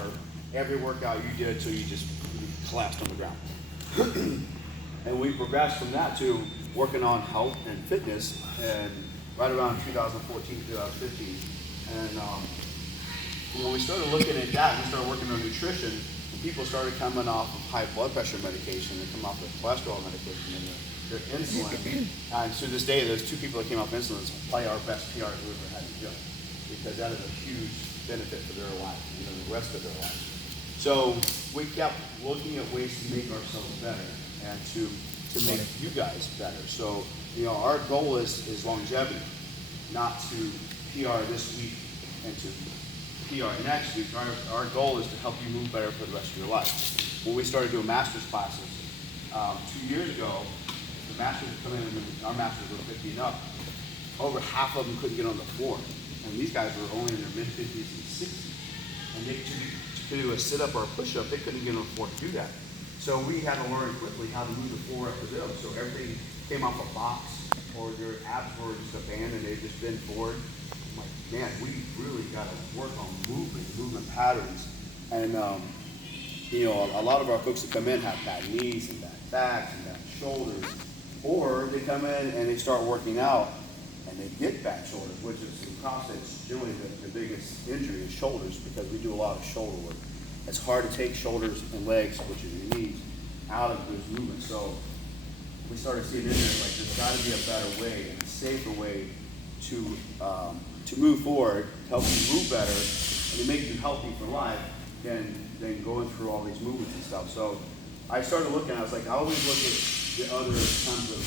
or every workout you did until you just collapsed on the ground. And we progressed from that to working on health and fitness, and right around 2014, 2015. And when we started looking at that, we started working on nutrition, and people started coming off of high blood pressure medication, they come off of cholesterol medication, and their insulin. And to this day, there's two people that came off insulin. It's probably our best PRs we ever had in the gym, because that is a huge benefit for their life, the rest of their life. So we kept looking at ways to make ourselves better and to make you guys better. So, our goal is longevity, not to PR this week and to PR next week. Our goal is to help you move better for the rest of your life. When we started doing master's classes 2 years ago, the masters would come in, and our masters were 50 and up. Over half of them couldn't get on the floor. And these guys were only in their mid-50s and 60s. And to do a sit-up or a push-up, they couldn't get on the floor to do that. So we had to learn quickly how to move the floor up to them. So everything came off a box, or their abs were just a band and they just bend forward. I'm like, man, we really got to work on movement patterns. And a lot of our folks that come in have bad knees and bad backs and bad shoulders. Or they come in and they start working out and they get bad shoulders, which is in CrossFit, generally the biggest injury is shoulders, because we do a lot of shoulder work. It's hard to take shoulders and legs, which is your knees, out of those movements. So we started seeing in there, like, there's got to be a better way and a safer way to move forward, to help you move better, and to make you healthy for life than going through all these movements and stuff. So I started looking, I was like, I always look at the other kinds of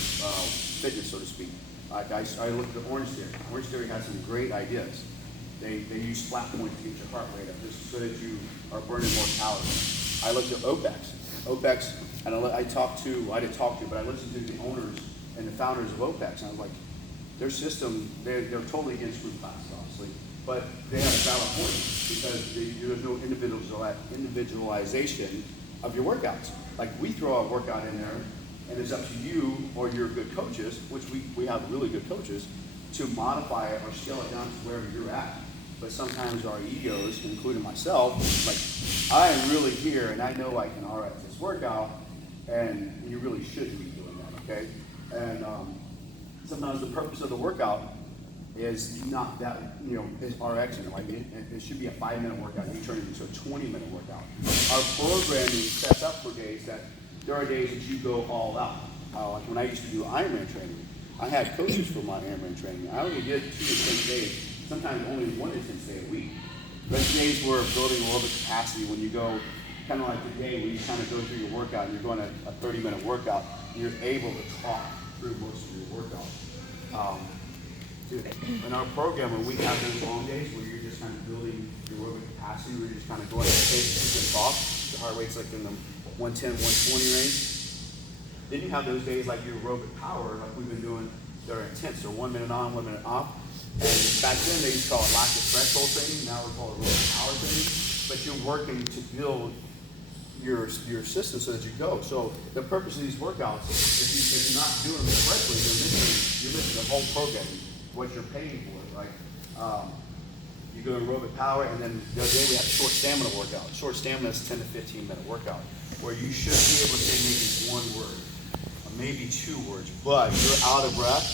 fitness, so to speak. Like I looked at Orange Theory. Orange Theory has some great ideas. They use flat points to get your heart rate up, just so that you are burning more calories. I looked at OPEX. OPEX, and I didn't talk to, but I listened to the owners and the founders of OPEX, and I was like, their system, they're totally against group classes, obviously, but they have a valid point, because there's no individualization of your workouts. Like, we throw a workout in there, and it's up to you or your good coaches, which we have really good coaches, to modify it or scale it down to wherever you're at. But sometimes our egos, including myself, like, I am really here and I know I can RX this workout, and you really shouldn't be doing that, okay? And sometimes the purpose of the workout is not that, is RXing. Like, it should be a 5-minute workout, you turn it into a 20-minute workout. Our programming sets up for days that there are days that you go all out. Like when I used to do Ironman training, I had coaches for my Ironman training. I only did 2 intense days, sometimes only 1 intense day a week. But days were building a little bit of capacity when you go, kind of like the day where you kind of go through your workout and you're going a 30-minute workout, and you're able to talk through most of your workout. In our program, when we have those long days where you're just kind of building your aerobic capacity, where you're just kind of going at a pace that you can talk, the heart rate's like in the 110, 120 range. Then you have those days like your aerobic power, like we've been doing, that are intense. They're 1 minute on, 1 minute off. And back then they used to call it lactic threshold training. Now we call it aerobic power training. But you're working to build your system so that you go. So the purpose of these workouts, if you're not doing them correctly, you're missing the whole program, what you're paying for. Like you go to aerobic power, and then the other day we have a short stamina workout. Short stamina is 10 to 15 minute workout, where you should be able to say maybe 1 word, or maybe 2 words, but you're out of breath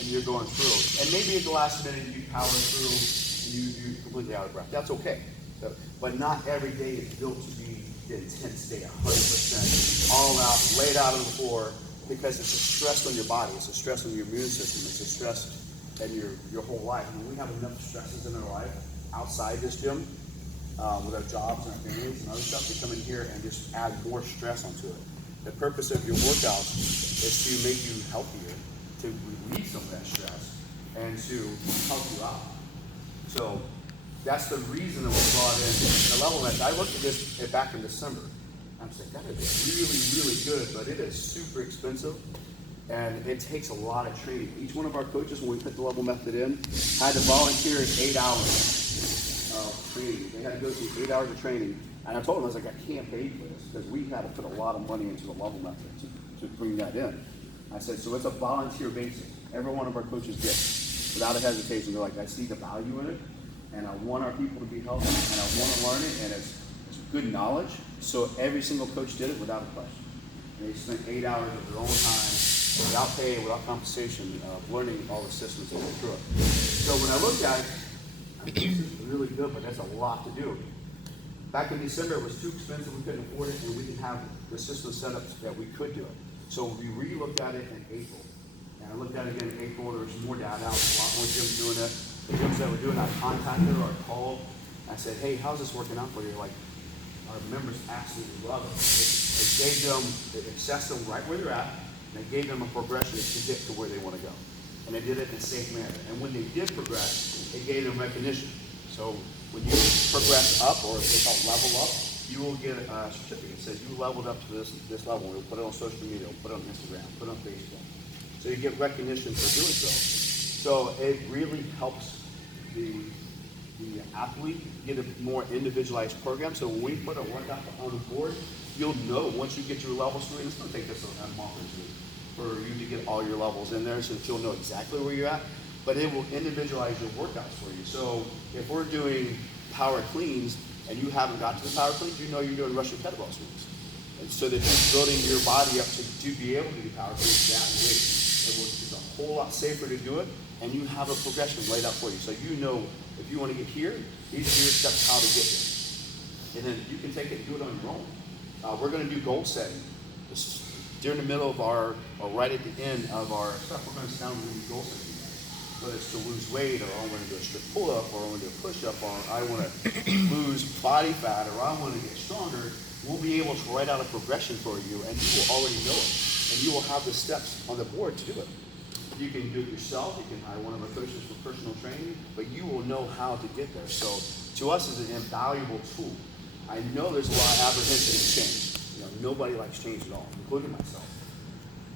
and you're going through. And maybe at the last minute you power through and you're completely out of breath. That's okay. So, but not every day is built to be the intense day, 100%, all out, laid out on the floor, because it's a stress on your body, it's a stress on your immune system, it's a stress in your whole life. I mean, we have enough stresses in our life outside this gym, with our jobs and our families and other stuff, to come in here and just add more stress onto it. The purpose of your workouts is to make you healthier, to relieve some of that stress, and to help you out. So that's the reason that we brought in the level method. I looked at this back in December. I'm saying, that is really, really good, but it is super expensive, and it takes a lot of training. Each one of our coaches, when we put the level method in, had to volunteer 8 hours of training. They had to go through 8 hours of training. And I told them, I was like, I can't pay for this, because we had to put a lot of money into the level method to bring that in. I said, so it's a volunteer basis. Every one of our coaches gets, without a hesitation, they're like, I see the value in it, and I want our people to be healthy, and I want to learn it, and good knowledge, so every single coach did it without a question. And they spent 8 hours of their own time, without pay, without compensation, learning all the systems that went through it. So when I looked at it, I think this is really good, but that's a lot to do. Back in December, it was too expensive, we couldn't afford it, and we didn't have the system set up that we could do it. So we re-looked at it in April. And I looked at it again in April, there was more data out, a lot more gyms doing it. The gyms that were doing it, I contacted or I called. I said, hey, how's this working out for you? Like, our members absolutely love it. It gave them, it assessed them right where they're at, and it gave them a progression to get to where they want to go. And they did it in a safe manner. And when they did progress, it gave them recognition. So when you progress up, or they call it level up, you will get a certificate that says you leveled up to this level. We'll put it on social media, we'll put it on Instagram, put it on Facebook. So you get recognition for doing so. So it really helps the athlete get a more individualized program. So when we put a workout on the board, you'll know once you get your levels through, and it's going to take us a month or two for you to get all your levels in there so that you'll know exactly where you're at. But it will individualize your workouts for you. So if we're doing power cleans and you haven't got to the power cleans, you know you're doing Russian kettlebell swings. And so that you're building your body up to be able to do power cleans that weight. It's a whole lot safer to do it, and you have a progression laid out for you. So you know if you want to get here, these are your steps how to get there. And then you can take it and do it on your own. We're going to do goal setting. During the middle of our, or right at the end of our stuff, we're going to sound really goal setting. Whether it's to lose weight, or I want to do a strict pull-up, or I want to do a push-up, or I want to lose body fat, or I want to get stronger, we'll be able to write out a progression for you, and you will already know it. And you will have the steps on the board to do it. You can do it yourself, you can hire one of our coaches for personal training, but you will know how to get there. So to us, it's an invaluable tool. I know there's a lot of apprehension in change. You know, nobody likes change at all, including myself.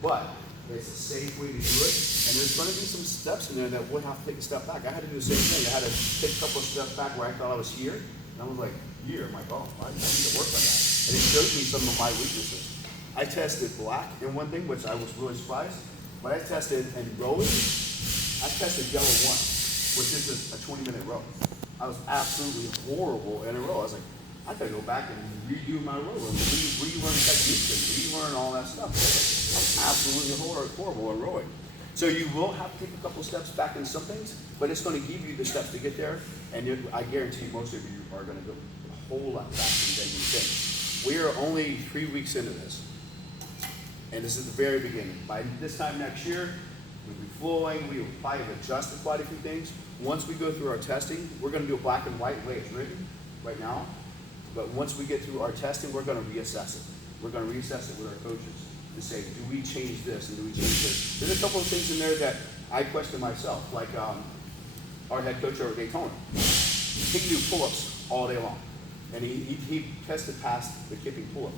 But it's a safe way to do it, and there's going to be some steps in there that would have to take a step back. I had to do the same thing. I had to take a couple of steps back where I thought I was here, and I was like, here, I'm like, oh, I need to work on that. And it showed me some of my weaknesses. I tested black in one thing, which I was really surprised, but I tested in rowing, I tested yellow 1, which is a 20-minute row. I was absolutely horrible in a row. I was like, I gotta go back and redo my row and relearn techniques and relearn all that stuff. I'm absolutely horrible at rowing. So you will have to take a couple steps back in some things, but it's going to give you the steps to get there, and I guarantee most of you are going to go a whole lot faster than you think. We are only 3 weeks into this, and this is the very beginning. By this time next year, we'll be flowing, we will probably have adjusted quite a few things. Once we go through our testing, we're going to do a black and white way it's written right now, but once we get through our testing, we're going to reassess it. We're going to reassess it with our coaches to say, do we change this and do we change this? There's a couple of things in there that I question myself, like our head coach over at Daytona. He can do pull-ups all day long, and he tested past the kipping pull-up,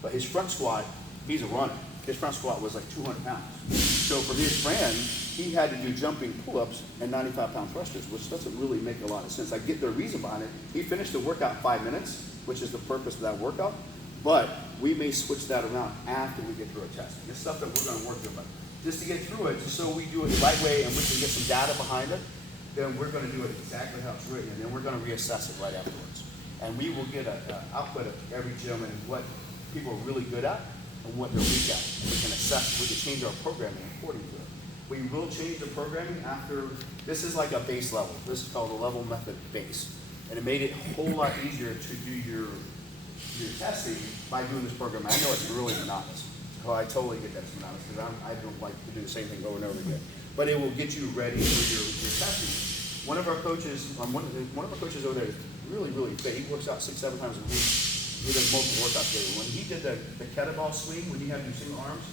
but his front squat, he's a runner. His front squat was like 200 pounds. So for his friend, he had to do jumping pull-ups and 95-pound thrusters, which doesn't really make a lot of sense. I get the reason behind it. He finished the workout in 5 minutes, which is the purpose of that workout. But we may switch that around after we get through our testing. It's stuff that we're going to work through. But just to get through it, just so we do it the right way and we can get some data behind it, then we're going to do it exactly how it's written, and then we're going to reassess it right afterwards. And we will get an output of every gym and what people are really good at and what they're weak at. We can assess, we can change our programming according to it. We will change the programming after, this is like a base level. This is called the level method base. And it made it a whole lot easier to do your testing by doing this program. I know it's really monotonous. Oh, I totally get that it's monotonous because I don't like to do the same thing over and over again. But it will get you ready for your testing. One of our coaches over there is really, really fit. He works out 6-7 times a week. He does multiple workouts daily. When he did the kettlebell swing, when you have your single arms,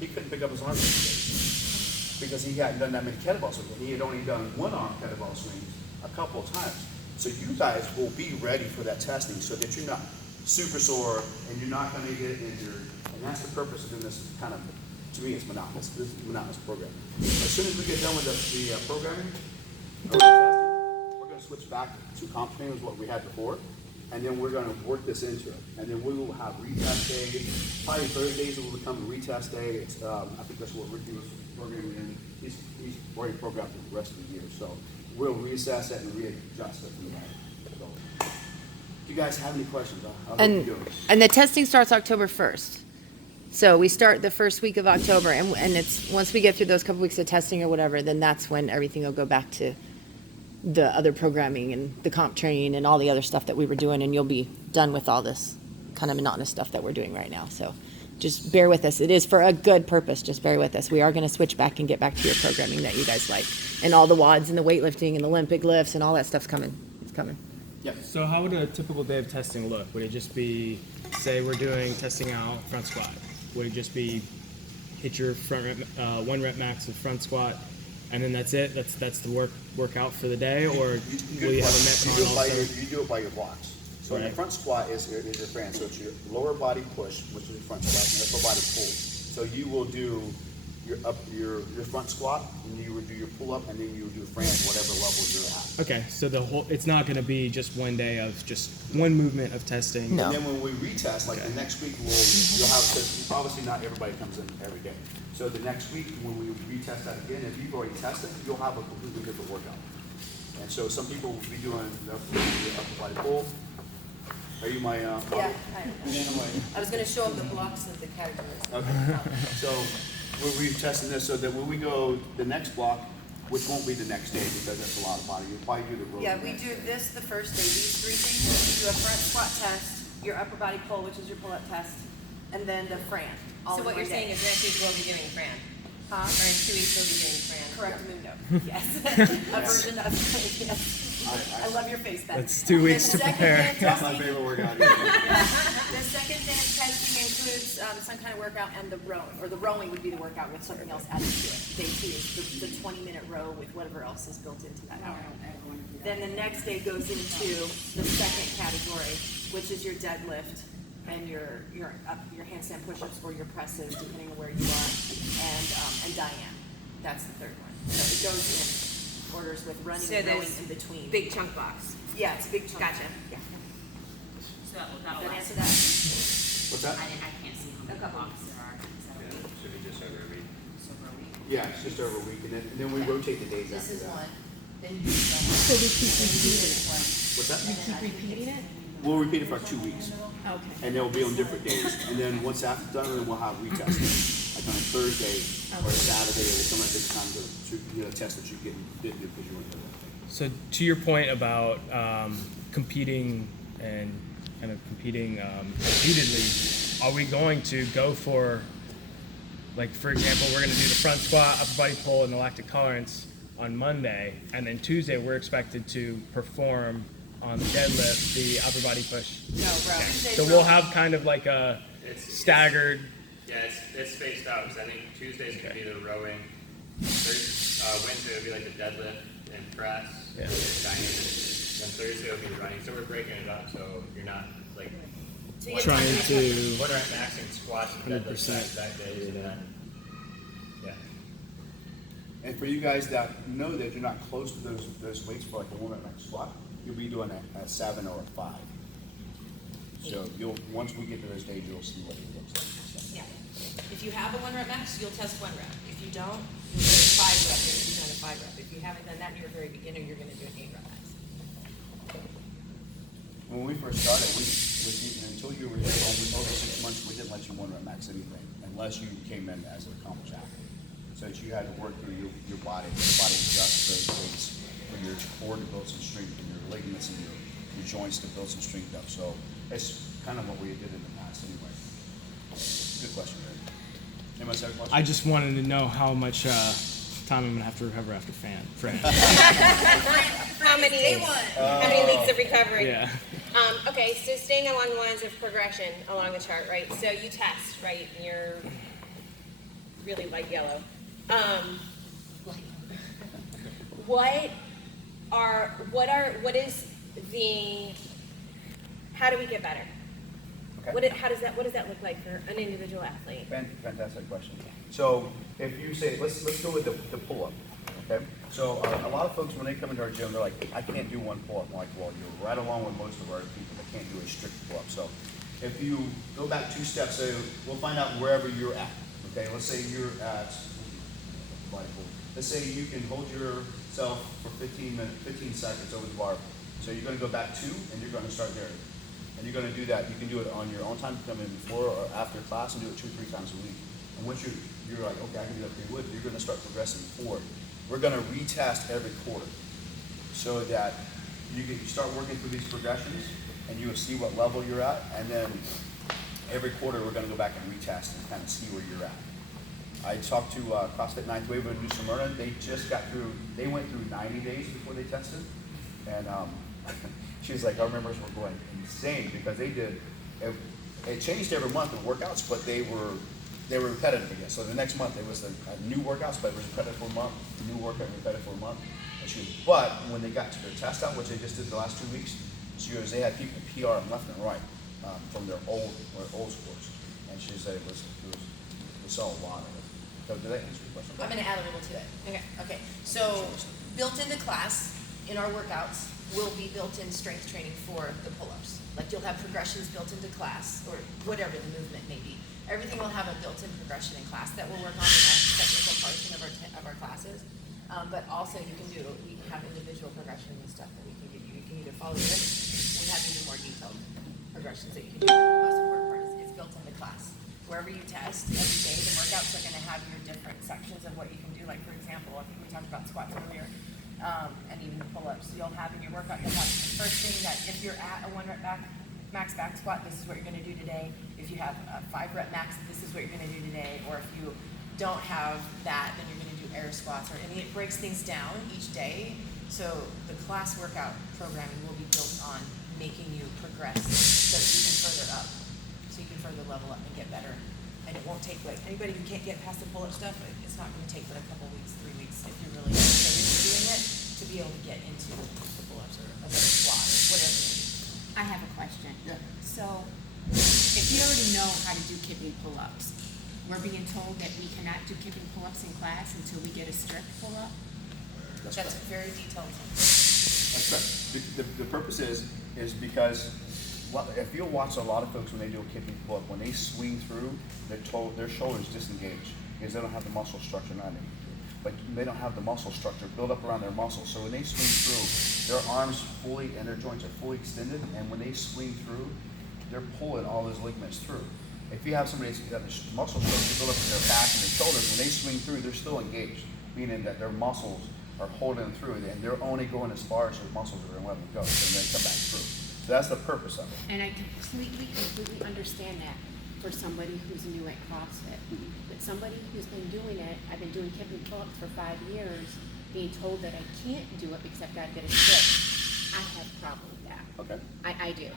he couldn't pick up his arms because he hadn't done that many kettlebell swings. He had only done one arm kettlebell swings a couple of times. So you guys will be ready for that testing so that you're not super sore and you're not going to get injured. And that's the purpose of doing this kind of, to me, it's monotonous. This is a monotonous program. As soon as we get done with the programming, we're going to switch back to comp training, what we had before, and then we're going to work this into it. And then we will have retest days. Probably Thursdays it will become a retest day. It's, I think that's what Ricky was programming in. He's already programmed for the rest of the year. So we'll reassess it and readjust it from there. So you guys have any questions, I'll help you do it. And the testing starts October 1st. So we start the first week of October, and it's once we get through those couple weeks of testing or whatever, then that's when everything will go back to the other programming and the comp training and all the other stuff that we were doing, and you'll be done with all this kind of monotonous stuff that we're doing right now. So just bear with us. It is for a good purpose. Just bear with us. We are going to switch back and get back to your programming that you guys like, and all the WODs and the weightlifting and the Olympic lifts and all that stuff's coming. It's coming. Yep. So how would a typical day of testing look? Would it just be, say we're doing testing out front squat? Would it just be hit your front rep, 1 rep max of front squat, and then that's it? That's the workout for the day, or will you have a metcon also? You do it by your blocks. So in the front squat is your fan. So it's your lower body push, which is your front squat, and upper body pull. So you will do your front squat, and you would do your pull up, and then you would do Fran, whatever level you're at. Okay, so it's not going to be just one day of just one movement of testing. No. And then when we retest, like the next week, you'll have, because obviously not everybody comes in every day. So the next week, when we retest that again, if you've already tested, you'll have a completely different workout. And so some people will be doing the upper body pull. Are you my model? Yeah, I was gonna show them the blocks of the categories. Okay. So we're retesting this so that when we go the next block, which won't be the next day because that's a lot of body, you'll probably do the row. Yeah, we do this the first day, these 3 things. You do a front squat test, your upper body pull, which is your pull-up test, and then the Fran. all So in what one you're saying day. is next week we'll be doing Fran, Huh? or in 2 weeks we'll be doing Fran. Correct Mundo. Yes. A version of yes. I love your face, Beth. That's 2 weeks The to second prepare. day of That's my testing- favorite workout. The second day of testing includes some kind of workout and the rowing, or the rowing would be the workout with something else added to it. Day 2 is the 20-minute row with whatever else is built into that hour. Then the next day goes into the second category, which is your deadlift and your handstand push-ups or your presses, depending on where you are, and Diane. That's the third one. So it goes in orders with running So and rowing there's in between. Big chunk box. Yeah, it's a big chunk. Gotcha. Yeah. So that'll That last. answer that? What's that? I can't see how many blocks there are. Is that a week? Should be just over a week. Just over a week? Yeah, it's just over a week, and then we rotate the days This after is that. one. Then you do one. So we keep repeating it. What's that? We keep repeating it? We'll repeat it for 2 weeks, Okay. and they'll be on different days. And then once that's done, then we'll have retesting, like on a Thursday or a Saturday or some other time to test that you didn't do because you weren't doing it. So to your point about competing and kind of competing repeatedly, are we going to go for, like for example, we're going to do the front squat, upper body pull, and the lactic tolerance on Monday, and then Tuesday we're expected to perform on the deadlift, the upper body push. No, bro. So we'll have kind of like a staggered. Yeah, it's spaced out because I think Tuesday's gonna be the rowing. Wednesday will be like the deadlift and press, Yeah. Then Thursday will be the running. So we're breaking it up so you're not like Trying to. what are maxing squats and deadlifts 100%. that day and then yeah. And for you guys that know that you're not close to those weights for like a 1 rep max squat, you'll be doing a 7 or a 5. So once we get to those days, you'll see what it looks like. Yeah. If you have a 1 rep max, you'll test 1 rep. If you don't, you'll do a 5 rep if you've done a 5 rep. If you haven't done that and you're a very beginner, you're gonna do an 8 rep max. When we first started, until you were here over 6 months, we didn't let you 1 rep max anything unless you came in as an accomplished athlete. So that you had to work through your body adjust those weights for your core to build some strength and your ligaments and your joints to build some strength up. So it's kind of what we did in the past anyway. Good question, Ray. Anyone else have a question? I just wanted to know how much time I'm gonna have to recover after Fran. How many weeks of recovery? Yeah. Okay, so staying along the lines of progression along the chart, right? So you test, right? And you're really light yellow. How do we get better? Okay. What does that look like for an individual athlete? Fantastic question. So if you say, let's go with the pull-up, okay? So a lot of folks, when they come into our gym, they're like, I can't do one pull-up. I'm like, well, you're right along with most of our people that can't do a strict pull-up. So if you go back 2 steps, so we'll find out wherever you're at, okay? Let's say you're at, let's say you can hold yourself for 15 seconds over the bar. So you're gonna go back 2, and you're gonna start there. And you're gonna do that, you can do it on your own time, come in before or after class and do it 2 or 3 times a week. And once you're like, okay, I can do that pretty good, you're gonna start progressing forward. We're gonna retest every quarter so that you start working through these progressions and you will see what level you're at, and then every quarter we're gonna go back and retest and kind of see where you're at. I talked to CrossFit Ninth Wave in New Smyrna. They just got through, they went through 90 days before they tested. And she was like, our members were going insane because they did, it changed every month of workouts, but they were repetitive again. So the next month it was a new workouts, but it was repetitive for a month, new workout, repetitive for a month. And but when they got to their test out, which they just did the last 2 weeks, they had people PR left and right from their old sports. And she said we saw a lot of it. So did that answer your question? I'm gonna add a little to it. Okay, so built into class, in our workouts, will be built-in strength training for the pull-ups. Like you'll have progressions built into class, or whatever the movement may be. Everything will have a built-in progression in class that we'll work on in our technical portion of our classes. But also we can have individual progression and stuff that we can give you. You can either follow this, we have even more detailed progressions that you can do. The most important part is it's built into class. Wherever you test, every day, the workouts are gonna have your different sections of what you can do. Like for example, I think we talked about squats earlier, and even the pull-ups. You'll have in your workout, you'll have the first thing that if you're at a 1 rep max back squat, this is what you're gonna do today. If you have a 5 rep max, this is what you're gonna do today. Or if you don't have that, then you're gonna do air squats. It breaks things down each day. So the class workout programming will be built on making you progress so that you can further up. So you can further level up and get better. And it won't take like anybody who can't get past the pull-up stuff, it's not gonna take but a couple weeks, 3 weeks if you're really committed to doing it to be able to get into the pull-ups or a better squat or whatever you need. I have a question. Yeah. So, if you already know how to do kipping pull-ups, we're being told that we cannot do kipping pull-ups in class until we get a strict pull-up? That's That's correct. very detailed. That's correct. The purpose is because if you'll watch a lot of folks when they do a kipping pull-up, when they swing through, their shoulders disengage because they don't have the muscle structure, not any. But they don't have the muscle structure built up around their muscles. So when they swing through, their arms fully and their joints are fully extended, and when they swing through, they're pulling all those ligaments through. If you have somebody that's got the muscle structure built up in their back and their shoulders, when they swing through, they're still engaged, meaning that their muscles are holding them through, and they're only going as far as their muscles are going to let them go, so they come back through. So that's the purpose of it. And I completely understand that for somebody who's new at CrossFit. But somebody who's been doing it, I've been doing kipping pull-ups for 5 years, being told that I can't do it because I've got to get a strict. I have a problem with that. Okay. I do.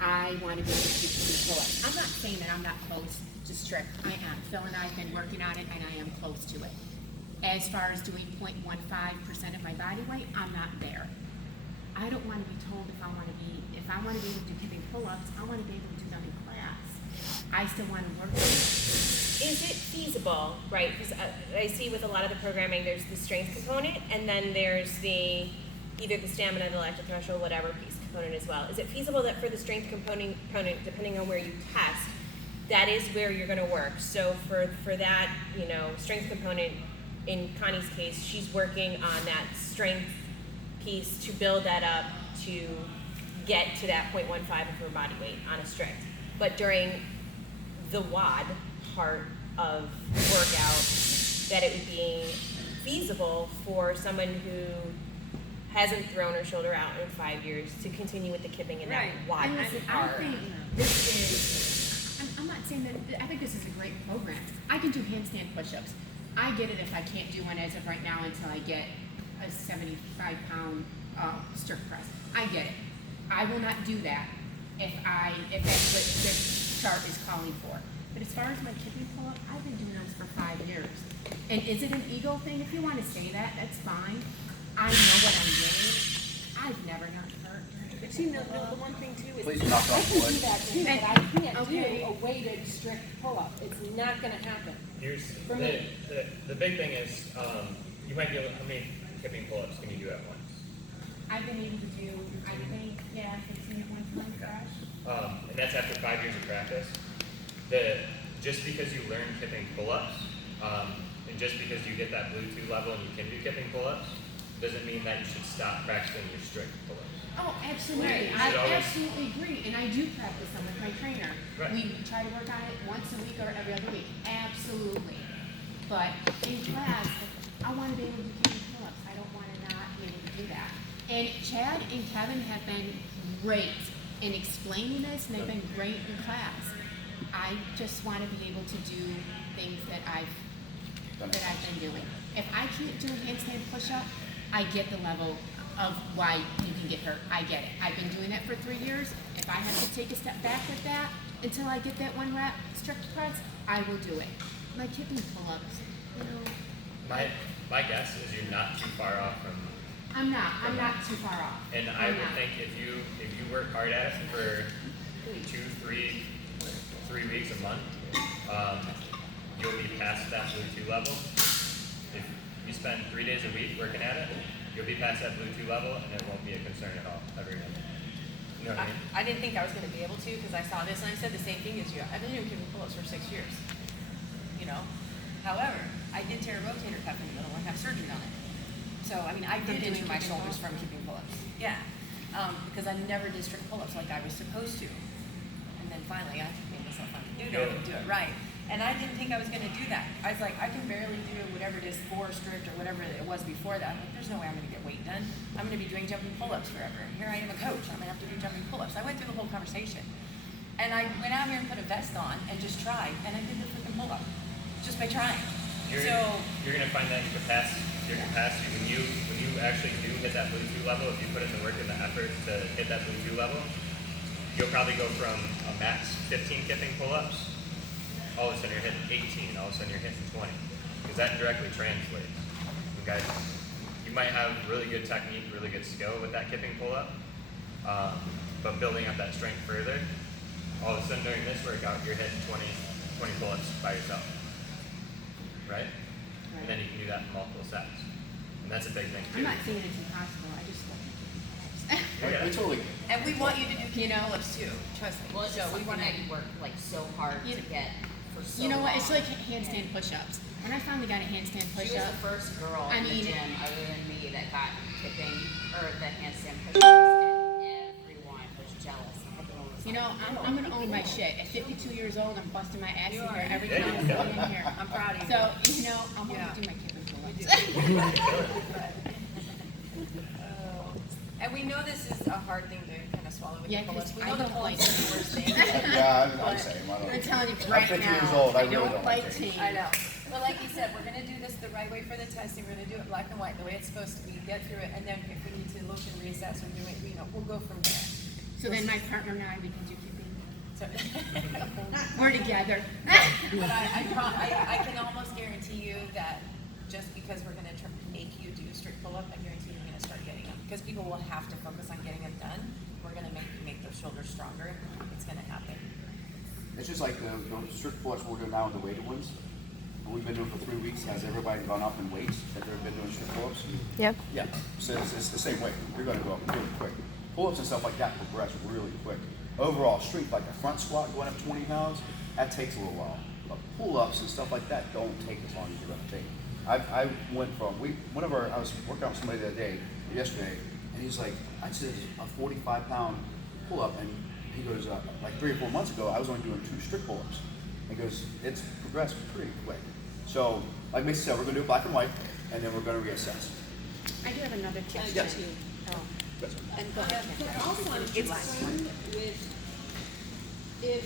I want to be able to do kipping pull-ups. I'm not saying that I'm not close to strict. I am. Phil and I have been working on it, and I am close to it. As far as doing 0.15% of my body weight, I'm not there. I don't want to be told if I want to be able to do kipping pull-ups, I want to be able to do them in class. I still want to work on it. Is it feasible, right? Because I see with a lot of the programming, there's the strength component, and then there's either the stamina, the lactic threshold, whatever piece component as well. Is it feasible that for the strength component, depending on where you test, that is where you're going to work? So for that, strength component, in Connie's case, she's working on that strength piece to build that up to get to that 0.15 of her body weight on a strict. But during the WOD part of workout, that it would be feasible for someone who hasn't thrown her shoulder out in 5 years to continue with the kipping in that WOD And listen, I part. think this is, I'm not saying that, I think this is a great program. I can do handstand push-ups. I get it if I can't do one as of right now until I get a 75-pound strict press. I get it. I will not do that if that's what this chart is calling for. But as far as my kipping pull-up, I've been doing those for 5 years. And is it an ego thing? If you want to say that, that's fine. I know what I'm doing. I've never gotten hurt. But you know, the one thing too is Please knock off I can wood. do that too, but I can't Okay. do a weighted strict pull-up. It's not gonna happen. Here's For me. the big thing is you might be able. How many kipping pull-ups can you do at once? I've been able to do, I think, 15 at one time, Crash. And that's after 5 years of practice. Just because you learn kipping pull-ups, and just because you get that Bluetooth level and you can do kipping pull-ups, doesn't mean that you should stop practicing your strict pull-ups. Oh, absolutely. Yeah, you I should always- absolutely agree, and I do practice them with my trainer. Right. We try to work on it once a week or every other week. Absolutely. But in class, I want to be able to do kicking pull-ups. I don't want to not be able to do that. And Chad and Kevin have been great in explaining this, and they've been great in class. I just want to be able to do things that I've been doing. If I can't do a handstand push-up, I get the level of why you can get hurt. I get it. I've been doing that for 3 years. If I have to take a step back with that until I get that one rep strict press, I will do it. My kipping pull-ups, you know, My guess is you're not too far off from, I'm not too far off. and I I'm would not. think if you work hard at it for 3 weeks a month, you'll be past that blue 2 level. If you spend 3 days a week working at it, you'll be past that blue 2 level, and it won't be a concern at all ever again. You know what I mean? I didn't think I was gonna be able to, because I saw this and I said the same thing as you. I've been doing kicking pull-ups for 6 years, you know? However, I did tear a rotator cuff in the middle and have surgery on it. So, I mean, I did injure my shoulders from keeping pull-ups. Yeah, because I never did strict pull-ups like I was supposed to. And then finally, I made myself want to do that and do it right. And I didn't think I was gonna do that. I was like, I can barely do whatever it is, 4 strict or whatever it was before that. I'm like, there's no way I'm gonna get weight done. I'm gonna be doing jumping pull-ups forever. And here I am a coach, I'm gonna have to do jumping pull-ups. I went through the whole conversation. And I went out here and put a vest on and just tried, and I did the freaking pull-up, just by trying. You're gonna find that your capacity when you actually do hit that blue 2 level, if you put in the work and the effort to hit that blue 2 level, you'll probably go from a max 15 kipping pull-ups, all of a sudden you're hitting 18, all of a sudden you're hitting 20, because that directly translates. Okay, you might have really good technique, really good skill with that kipping pull-up, but building up that strength further, all of a sudden during this workout you're hitting 20 pull-ups by yourself. Right? And then you can do that in multiple sets. And that's a big thing I'm too. not saying it's impossible. I just want to do Yeah. We totally, And we want you to do kicking pull-ups too, trust me. Well, it's So just we something wanna- that you work like so hard You to know- get for so You know what? long. It's like handstand push-ups. When I finally got a handstand She was push-up, the first girl I in mean- the gym other than me that got kipping or the handstand push-ups, and everyone was jealous. Everyone was you know, like, I'm gonna own my shit. At 52 years old, I'm busting my ass in here every There time you I'm go. going in here. I'm proud of you. So, you know, I'm Yeah. gonna do my kipping pull-ups. And we know this is a hard thing to kind of swallow with Yeah, the pull-ups. 'cause We I know the don't pull-ups like are the worst thing. yeah, I'm the same. I I'm don't. telling you I'm right 50 now, years old, I really don't don't like like change. I know. But like you said, we're gonna do this the right way for the testing. We're gonna do it black and white, the way it's supposed to be, get through it, and then if we need to look and reassess or do it, you know, we'll go from there. So then my partner and I, we can do kipping. So, We're together. but I can almost guarantee you that just because we're gonna make you do strict pull-up, I guarantee you're gonna start getting them. Because people will have to focus on getting them done. We're gonna make their shoulders stronger. It's gonna happen. It's just like the strict pull-ups we're doing now with the weighted ones. What we've been doing for 3 weeks, has everybody gone up in weights? Have they been doing strict pull-ups? Yep. Yeah, so it's the same way. You're gonna go up really quick. Pull-ups and stuff like that progress really quick. Overall strength, like a front squat going up 20 pounds, that takes a little while. But pull-ups and stuff like that don't take as long as you're gonna take. I went from, I was working out with somebody the other day, yesterday, and he's like, I did a 45-pound pull-up, and he goes, like 3 or 4 months ago, I was only doing 2 strict pull-ups. He goes, it's progressed pretty quick. So, like Mason said, we're gonna do it black and white, and then we're gonna reassess. I do have another question Yes. too. That's right. And go ahead. But also I'm concerned with if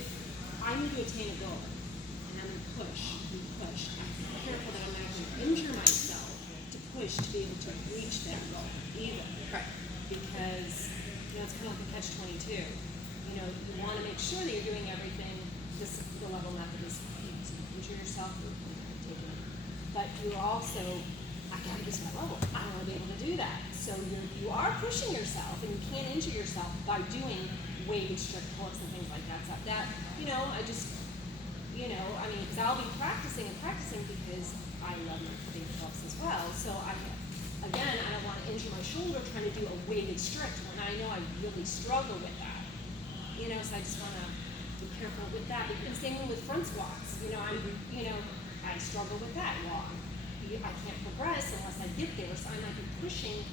I need to attain a goal and I'm gonna push and push, I'm careful that I'm not gonna injure myself to push to be able to reach that goal either. Right. Because, you know, it's kind of like a catch-22. You know, you wanna make sure that you're doing everything, the level method is, you injure yourself, you're taking it. But you're also, I gotta get to my level, I don't wanna be able to do that. So you are pushing yourself, and you can't injure yourself by doing weighted strict pull-ups and things like that. Stuff that, you know, I just, you know, I mean, because I'll be practicing because I love my kipping pull-ups as well. So I don't want to injure my shoulder trying to do a weighted strict when I know I really struggle with that. You know, so I just want to be careful with that. And same with front squats. You know, I struggle with that. Well, I can't progress unless I get there, so I might be pushing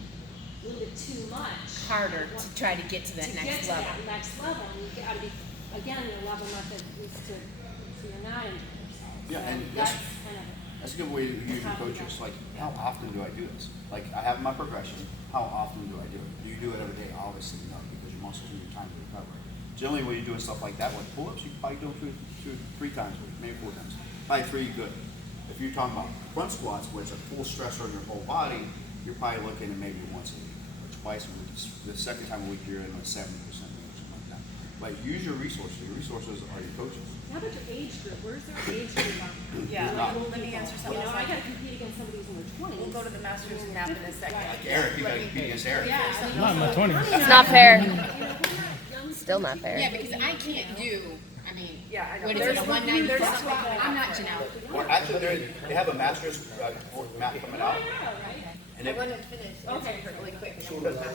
little bit too much. Harder to try to get to that To get next to level. that next level, and you gotta be, again, the level method is to, so you're not injuring yourself. Yeah, So and that's that's- kind of. That's a good way to use your coaches. Like, how often do I do this? Like, I have my progression. How often do I do it? Do you do it every day? Obviously, no, because your muscles need time to recover. Generally, when you're doing stuff like that, like pull-ups, you probably do them 3 times a week, maybe 4 times. Probably 3 good. If you're talking about front squats, where it's a full stressor on your whole body, you're probably looking at maybe once a week or twice a week. The second time a week, you're in the 70% range, something like that. But use your resources. Your resources are your coaches. How about your age group? Where's their age group on? Yeah, There's not. let me answer something You know, else. I gotta compete against somebody who's in their twenties. We'll go to the masters map in a second. Right. Eric, you got to compete against Eric. Yeah. I mean, Not in my 20s. It's not fair. you know, we're not young Still not fair. Yeah, because I can't do, I mean, Yeah, I know. what is There's it, a something- 190 there's front something squat? to I'm that not for. Janelle. Well, actually, they have a master's map coming out. Yeah, right? And I it, want to finish answering her really quick, and then we'll go back.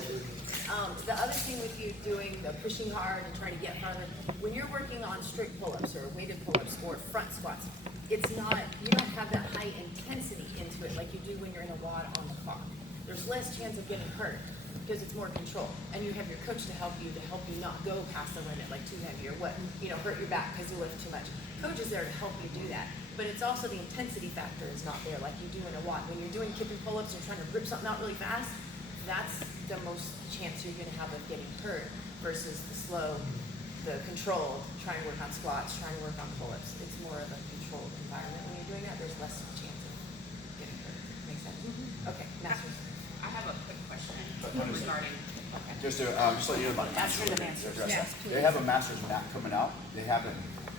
The other thing with you doing the pushing hard and trying to get farther, when you're working on strict pull-ups or weighted pull-ups or front squats, it's not, you don't have that high intensity into it like you do when you're in a WOD on the clock. There's less chance of getting hurt because it's more control, and you have your coach to help you not go past the limit, like too heavy or what, hurt your back because you lift too much. Coach is there to help you do that, but it's also the intensity factor is not there like you do in a WOD. When you're doing kipping pull-ups and trying to rip something out really fast, that's the most chance you're going to have of getting hurt versus the slow, the controlled, trying to work on squats, trying to work on pull-ups. It's more of a controlled environment when you're doing that. There's less chance of getting hurt. Make sense? Okay, masters. I have a quick question regarding, okay. just to let you know about Masters and answers. Yes, they have a master's map coming out. They have it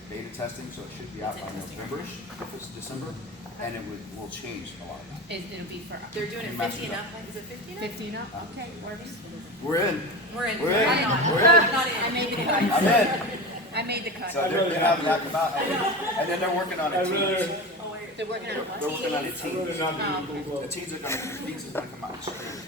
beta testing, so it should be out by November-ish, if it's December, and it will change a lot. It'll be for They're doing it Masters 50 and up. up. Is it 50 and up? 15 up, okay, works. We're in. We're in. We're in. I'm not. We're in. I'm not in. I made the cut. I'm in. I made the cut. So they're having that come out, and then they're working on a teams. Oh, wait. They're working on what? They're working on a teams. Oh, The teams are going to come out in spring.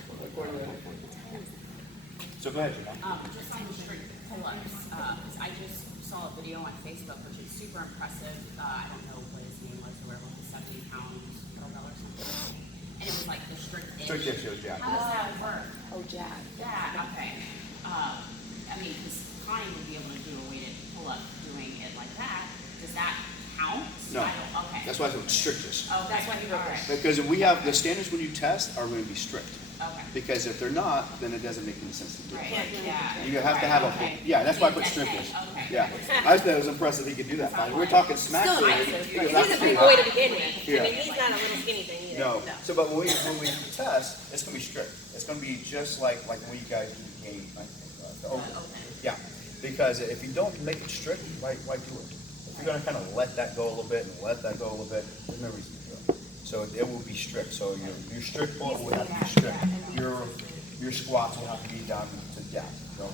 So go ahead, Janelle. Just on the strict pull-ups, because I just saw a video on Facebook, which is super impressive. I don't know what his name was, or whatever, the 70-pound kettlebell or something. And it was like the strict itch. Strict itch, Jack. How does that work? Oh, Jack. Yeah, okay. I mean, because Connie would be able to do a weighted pull-up doing it like that. Does that count? No. I don't, okay. That's why I said strictest. Oh, that's why you wrote it. Because we have the standards when you test are going to be strict. Okay. Because if they're not, then it doesn't make any sense to do. Right, yeah. You have to have a, yeah, that's why I put strictest. Okay. Yeah, I thought it was impressive he could do that. We're talking smack. Still here. impressive. He was He's a absolutely big right. boy to begin with. Yeah. I mean, he's not a little skinny thing either. No, so but when we test, it's gonna be strict. It's gonna be just like when you guys do the game, like the open. Yeah, because if you don't make it strict, why do it? If you're gonna kind of let that go a little bit and let that go a little bit, there's no reason to do it. So it will be strict. So your strict pull will have to be strict. Your squats will have to be done to death, the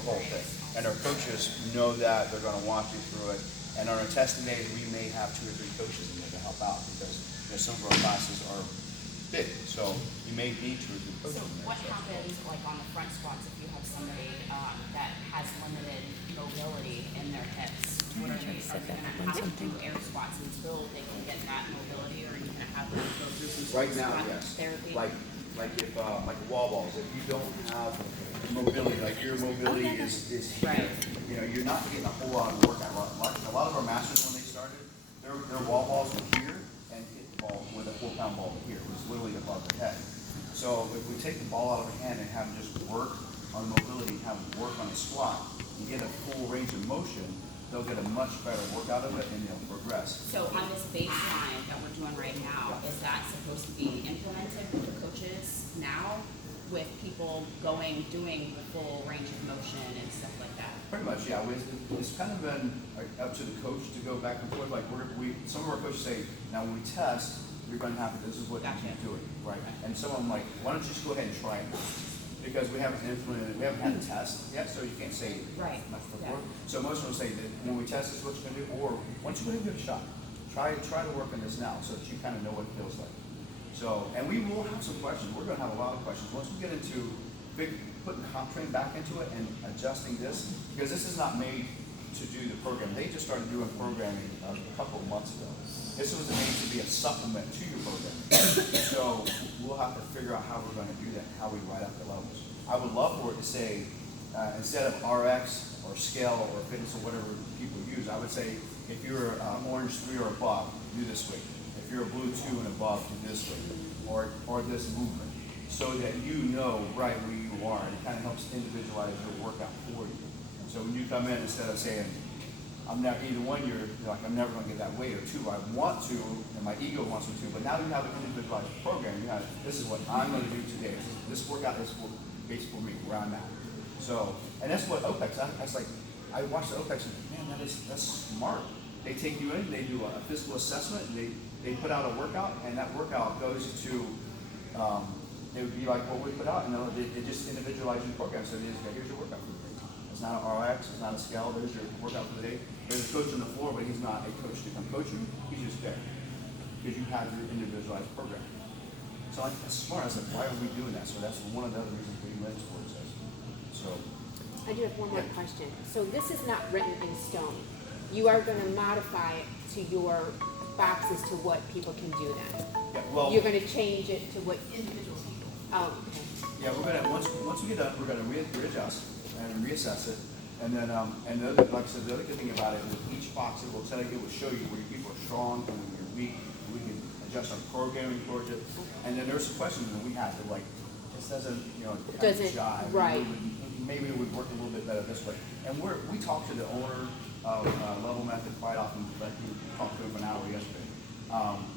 whole thing. And our coaches know that. They're gonna walk you through it. And on our testing days, we may have 2 or 3 coaches in there to help out because some of our classes are big. So you may need 2 or 3 coaches So in there. what happens, like on the front squats, if you have somebody that has limited mobility in their hips? What are they gonna have to do air squats until they can get that mobility, or are you gonna have them go through some sort Right of now, squat yes. therapy? Like if like wall balls, if you don't have mobility, like your mobility is here, Right. you're not getting a whole lot of workout. A lot of our masters when they started, their wall balls were here and hit the ball with a 4-pound ball here. It was literally above their head. So if we take the ball out of the hand and have them just work on mobility, have them work on a squat, and get a full range of motion, they'll get a much better workout of it and they'll progress. So on this baseline that we're doing right now, is that supposed to be implemented with the coaches now? With people doing the full range of motion and stuff like that? Pretty much, yeah. It's kind of been up to the coach to go back and forth. Like some of our coaches say, now when we test, you're going to have this is what you keep doing, right? And some of them like, why don't you just go ahead and try it now? Because we haven't implemented, we haven't had a test yet, so you can't say Right. much before. So most of them say that when we test, this is what you're going to do, or why don't you go ahead and give it a shot? Try to work on this now, so that you kind of know what it feels like. So, and we will have some questions. We're going to have a lot of questions once we get into putting comp train back into it and adjusting this, because this is not made to do the program. They just started doing programming a couple of months ago. This was made to be a supplement to your program. So we'll have to figure out how we're going to do that, how we write out the levels. I would love for it to say, instead of RX or scale or fitness or whatever people use, I would say if you're orange 3 or above, do this way. If you're a blue 2 and above, do this way. Or this movement. So that you know right where you are, and it kind of helps individualize your workout for you. So when you come in, instead of saying, I'm never, either one, you're like, I'm never going to get that weight, or two, I want to, and my ego wants me to, but now you have an individualized program. You have, this is what I'm going to do today. This workout is based for me, where I'm at. So, and that's what OPEX, that's like, I watched the OPEX and man, that's smart. They take you in, they do a physical assessment, and they put out a workout, and that workout goes to, it would be like what we put out, and they just individualize your program. So here's your workout for the day. It's not an RX, it's not a scale, there's your workout for the day. There's a coach on the floor, but he's not a coach to come coach you, he's just there. Because you have your individualized program. So like, that's smart. I was like, why are we doing that? So that's one of the other reasons we went towards this. So I do have one more question. So this is not written in stone. You are going to modify it to your boxes to what people can do then. yeah, well, You're going to change it to what individual people. Oh, okay. yeah, we're gonna once we get done, we're gonna readjust and reassess it, and then and the other, like I said, the other good thing about it is with each box it will tell you, it will show you where your people are strong and where you're weak. We can adjust our programming towards it, and then there's some questions that we have to like. This doesn't Doesn't jive. right. Maybe it would work a little bit better this way. And we talked to the owner of Level Method quite often. Like we talked to him for an hour yesterday.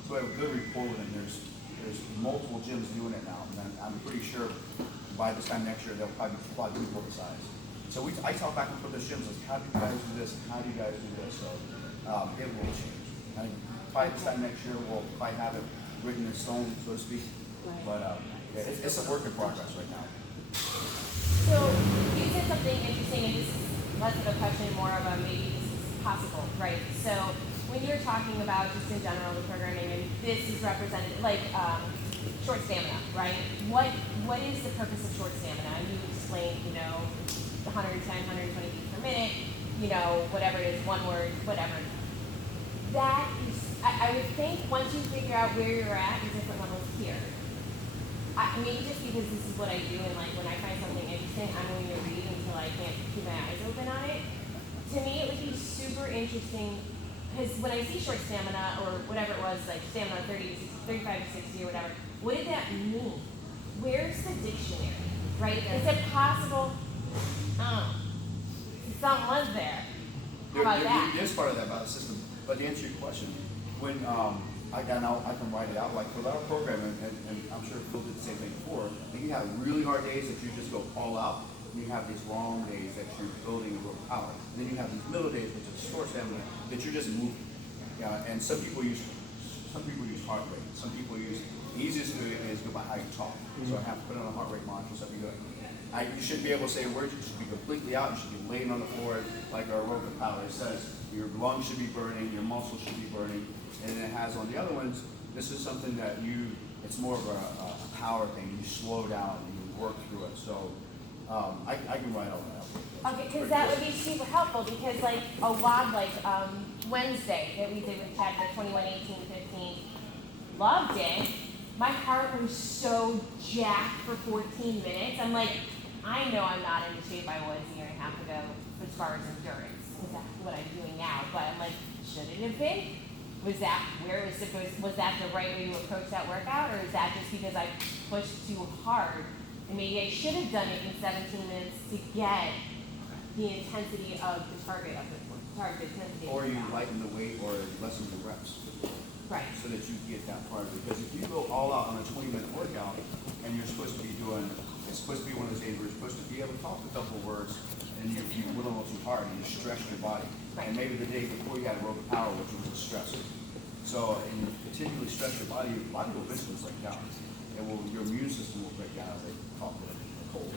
So we have a good rapport with him. There's multiple gyms doing it now, and I'm pretty sure by this time next year they'll probably quadruple the size. So I talk back and forth with the gyms like, how do you guys do this? How do you guys do this? So it will change. I think by this time next year we'll probably have it written in stone, so to speak. Right. But yeah, it's a work in progress right now. So you said something interesting, and this is less of a question, more of a maybe this is possible, right? So when you're talking about just in general the programming, and this is represented like short stamina, right? What is the purpose of short stamina? You explained, 110, 120 beats per minute, whatever it is, one word, whatever. That is, I would think once you figure out where you're at, is different one was here. Maybe just because this is what I do, and like when I find something interesting, I'm going to read until I can't keep my eyes open on it. To me, it would be super interesting, because when I see short stamina, or whatever it was, like stamina 30 to 60, 35 to 60 or whatever, what did that mean? Where's the dictionary, right? Is it possible? Something was there. How about that? There's part of that about the system. But to answer your question, when I can write it out, like with our program, and I'm sure Phil did the same thing before, and you have really hard days that you just go all out, and you have these long days that you're building a little power. And then you have these middle days, which is short stamina, that you're just moving. And some people use heart rate. Some people use, the easiest way is go by how you talk. So I have to put on a heart rate monitor, so you go. You should be able to say words, you should be completely out, you should be laying on the floor like our aerobic power. It says your lungs should be burning, your muscles should be burning, and then it has on the other ones, this is something that it's more of a power thing. You slow down and you work through it. So I can write all that out. Okay, because that would be super helpful, because like a lot, like Wednesday that we did with Ted, the 21, 18, 15, loved it. My heart was so jacked for 14 minutes. I'm like, I know I'm not in the shape I was a year and a half ago as far as endurance, because that's what I'm doing now. But I'm like, should it have been? Was that where it was supposed? Was that the right way to approach that workout, or is that just because I pushed too hard? And maybe I should have done it in 17 minutes to get the intensity of the target intensity. Or you lighten the weight or lessen the reps. Right. So that you get that part of it. Because if you go all out on a 20-minute workout and you're supposed to be it's supposed to be one of those days where you're supposed to be able to talk a couple of words, and you went a little too hard and you stretched your body. Right. And maybe the day before you had aerobic power, which was a stressor. So, and you continually stretch your body will eventually break down. Your immune system will break down, as they call it, cold.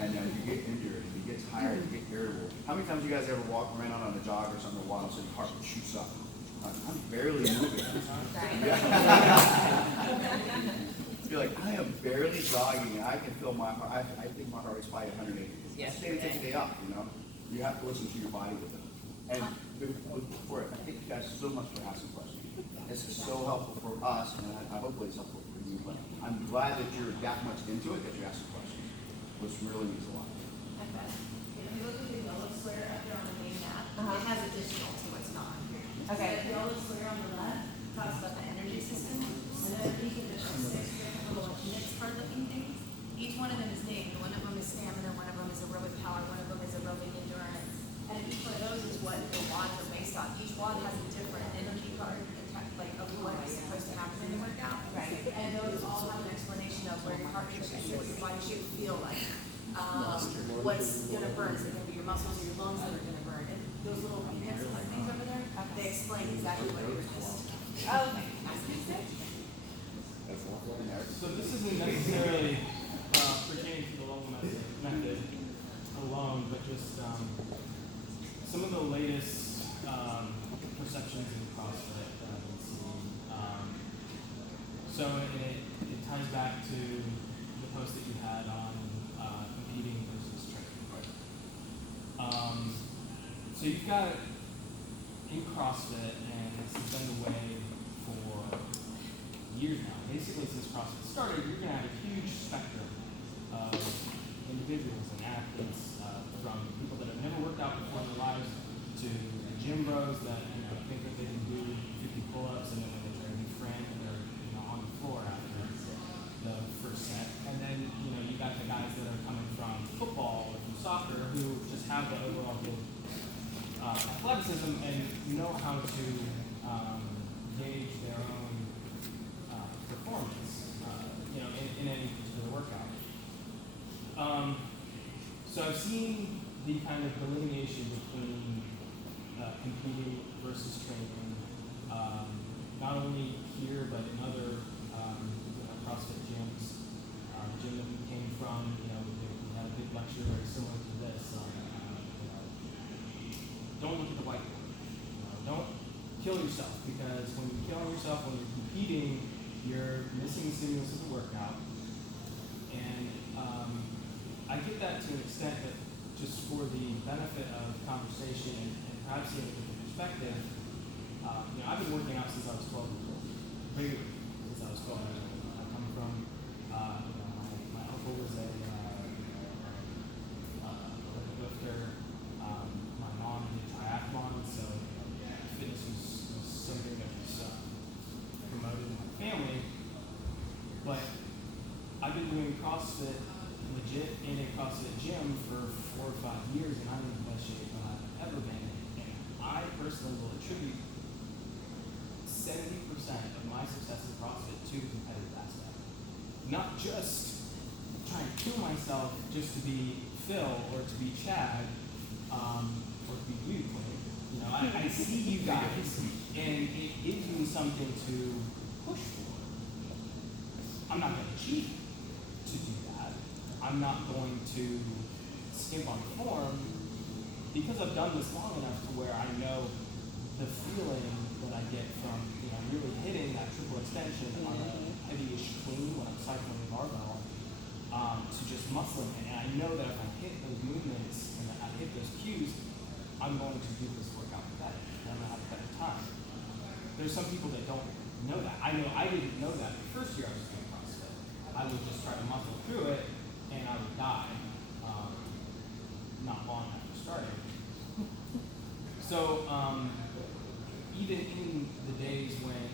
And you get injured, you get tired, you get irritable. How many times you guys ever ran out on a jog or something, a while, so your heart shoots up? I'm barely moving. Feel like I am barely jogging, and I can feel my heart. I think my heart is probably 180. It's a day to take a day off, You have to listen to your body with it. And before, I thank you guys so much for asking questions. This is so helpful for us, and I hopefully it's helpful for you, but I'm glad that you're that much into it, that you're asking questions, which really means a lot. If you look at the yellow square up there on the main map, it has additional to what's not on here. Okay. The yellow square on the left talks about the energy system, and then these additional six little mixed part looking things. Each one of them is named. One of them is stamina, one of them is aerobic power, one of them is aerobic endurance. And each one of those is what the WODs are based on. Each WOD has a different energy card, like of what is supposed to happen in the workout. Right. And those all have an explanation of where your heart rate should be, what your body should feel like. What's gonna burn? Is it gonna be your muscles or your lungs that are gonna burn? And those little pencil things over there, they explain exactly what you were just. Okay. So this isn't necessarily pertaining to the level method alone, but just some of the latest perceptions in CrossFit that I've been seeing. So it ties back to the post that you had on competing versus training. So you've got in CrossFit, and this has been the way for years now. Basically, since CrossFit started, you're going to have a huge spectrum of individuals and athletes, from people that have never worked out before in their lives to the gym bros that think that they can do 50 pull-ups, and then when they try to be friend, they're on the floor after the first set. And then you got the guys that are coming from football or from soccer who just have the overall good athleticism and know how to gauge their own performance, in any particular workout. So I've seen the kind of delineation between competing versus training, not only here but in other CrossFit gyms. The gym that we came from, we had a big lecture very similar to this. Don't look at the whiteboard. Don't kill yourself, because when you're killing yourself, when you're competing, you're missing the stimulus of the workout. And I get that to an extent that just for the benefit of conversation and perhaps seeing a different perspective, I've been working out since I was 12 years old, regularly since I was 12 years old. I come from, my uncle was a lifter. My mom did triathlon, so fitness was something that was promoted in my family. But I've been doing CrossFit legit in a CrossFit gym for 4 or 5 years, and I'm in the best shape I've ever been in. And I personally will attribute 70% of my success in CrossFit to the competitive aspect. Not just trying to kill myself just to be Phil or to be Chad, or to be you, Quinn. I see you guys, and it gives me something to push for. I'm not going to cheat to do that. I'm not going to skimp on form, because I've done this long enough to where I know the feeling that I get from really hitting that triple extension on a heavy-ish clean when I'm cycling the barbell, to just muscling it. And I know that if I hit those movements and I hit those cues, I'm going to do this workout better, and I'm going to have a better time. There's some people that don't know that. I know I didn't know that the first year I was doing CrossFit. I would just try to muscle through it, and I would die not long after starting. So even in the days when